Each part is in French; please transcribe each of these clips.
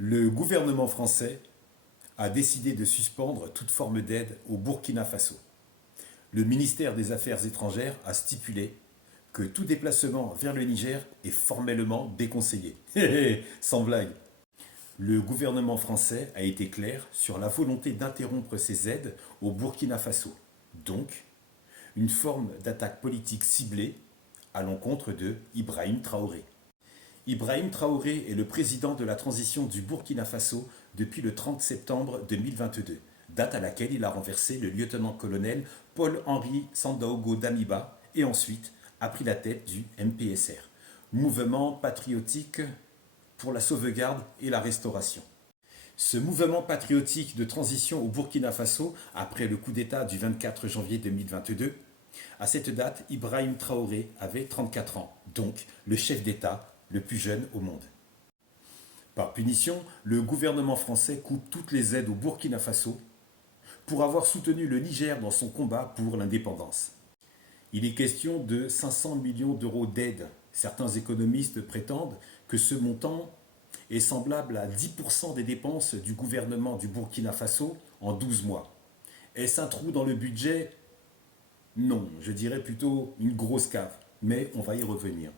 Le gouvernement français a décidé de suspendre toute forme d'aide au Burkina Faso. Le ministère des Affaires étrangères a stipulé que tout déplacement vers le Niger est formellement déconseillé. Sans blague. Le gouvernement français a été clair sur la volonté d'interrompre ces aides au Burkina Faso. Donc, une forme d'attaque politique ciblée à l'encontre de Ibrahim Traoré. Ibrahim Traoré est le président de la transition du Burkina Faso depuis le 30 septembre 2022, date à laquelle il a renversé le lieutenant-colonel Paul-Henri Sandaogo Damiba et ensuite a pris la tête du MPSR, Mouvement patriotique pour la sauvegarde et la restauration. Ce mouvement patriotique de transition au Burkina Faso, après le coup d'État du 24 janvier 2022, à cette date, Ibrahim Traoré avait 34 ans, donc le chef d'État le plus jeune au monde. Par punition, le gouvernement français coupe toutes les aides au Burkina Faso pour avoir soutenu le Niger dans son combat pour l'indépendance. Il est question de 500 millions d'euros d'aide. Certains économistes prétendent que ce montant est semblable à 10% des dépenses du gouvernement du Burkina Faso en 12 mois. Est-ce un trou dans le budget? Non, je dirais plutôt une grosse cave, mais on va y revenir.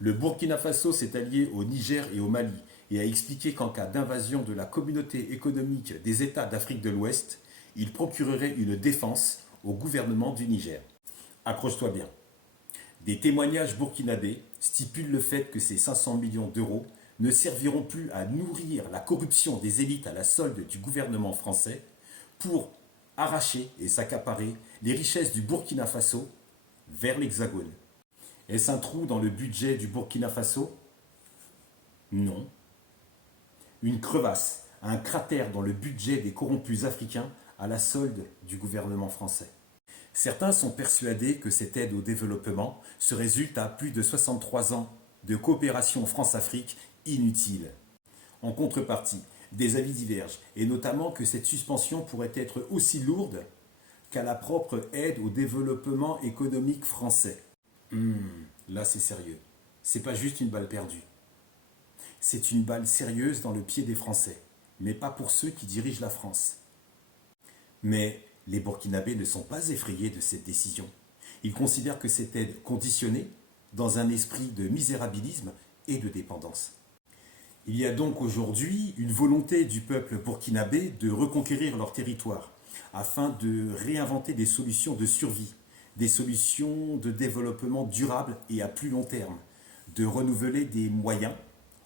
Le Burkina Faso s'est allié au Niger et au Mali et a expliqué qu'en cas d'invasion de la communauté économique des États d'Afrique de l'Ouest, il procurerait une défense au gouvernement du Niger. Accroche-toi bien. Des témoignages burkinabés stipulent le fait que ces 500 millions d'euros ne serviront plus à nourrir la corruption des élites à la solde du gouvernement français pour arracher et s'accaparer les richesses du Burkina Faso vers l'Hexagone. Est-ce un trou dans le budget du Burkina Faso? Non. Une crevasse, un cratère dans le budget des corrompus africains à la solde du gouvernement français. Certains sont persuadés que cette aide au développement se résulte à plus de 63 ans de coopération France-Afrique inutile. En contrepartie, des avis divergent, et notamment que cette suspension pourrait être aussi lourde qu'à la propre aide au développement économique français. Là c'est sérieux. C'est pas juste une balle perdue. C'est une balle sérieuse dans le pied des Français, mais pas pour ceux qui dirigent la France. Mais les Burkinabés ne sont pas effrayés de cette décision. Ils considèrent que cette aide conditionnée dans un esprit de misérabilisme et de dépendance. Il y a donc aujourd'hui une volonté du peuple burkinabé de reconquérir leur territoire afin de réinventer des solutions de survie, des solutions de développement durable et à plus long terme, de renouveler des moyens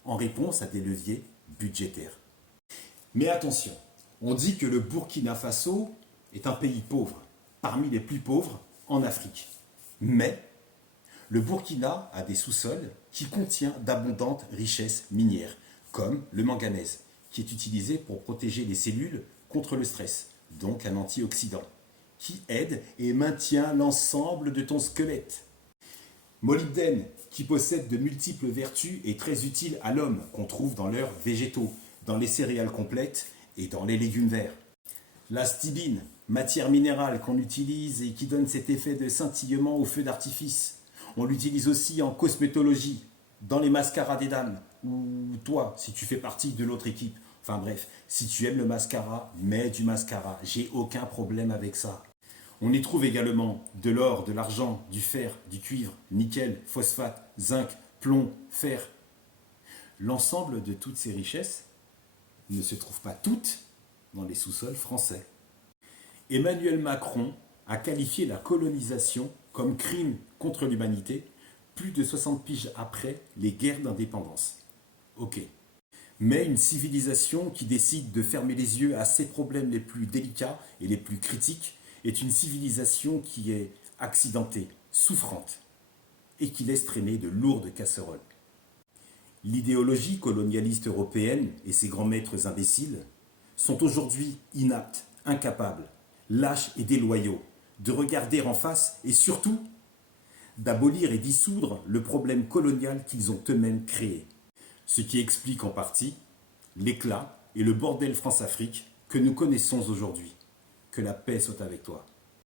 en réponse à des leviers budgétaires. Mais attention, on dit que le Burkina Faso est un pays pauvre, parmi les plus pauvres en Afrique. Mais le Burkina a des sous-sols qui contiennent d'abondantes richesses minières, comme le manganèse, qui est utilisé pour protéger les cellules contre le stress, donc un antioxydant, qui aide et maintient l'ensemble de ton squelette. Molybdène, qui possède de multiples vertus et très utile à l'homme, qu'on trouve dans leurs végétaux, dans les céréales complètes et dans les légumes verts. La stibine, matière minérale qu'on utilise et qui donne cet effet de scintillement au feu d'artifice. On l'utilise aussi en cosmétologie, dans les mascaras des dames, ou toi, si tu fais partie de l'autre équipe. Enfin bref, si tu aimes le mascara, mets du mascara, j'ai aucun problème avec ça. On y trouve également de l'or, de l'argent, du fer, du cuivre, nickel, phosphate, zinc, plomb, fer. L'ensemble de toutes ces richesses ne se trouvent pas toutes dans les sous-sols français. Emmanuel Macron a qualifié la colonisation comme crime contre l'humanité plus de 60 piges après les guerres d'indépendance. Ok. Mais une civilisation qui décide de fermer les yeux à ses problèmes les plus délicats et les plus critiques est une civilisation qui est accidentée, souffrante et qui laisse traîner de lourdes casseroles. L'idéologie colonialiste européenne et ses grands maîtres imbéciles sont aujourd'hui inaptes, incapables, lâches et déloyaux de regarder en face et surtout d'abolir et dissoudre le problème colonial qu'ils ont eux-mêmes créé. Ce qui explique en partie l'éclat et le bordel France-Afrique que nous connaissons aujourd'hui. Que la paix soit avec toi.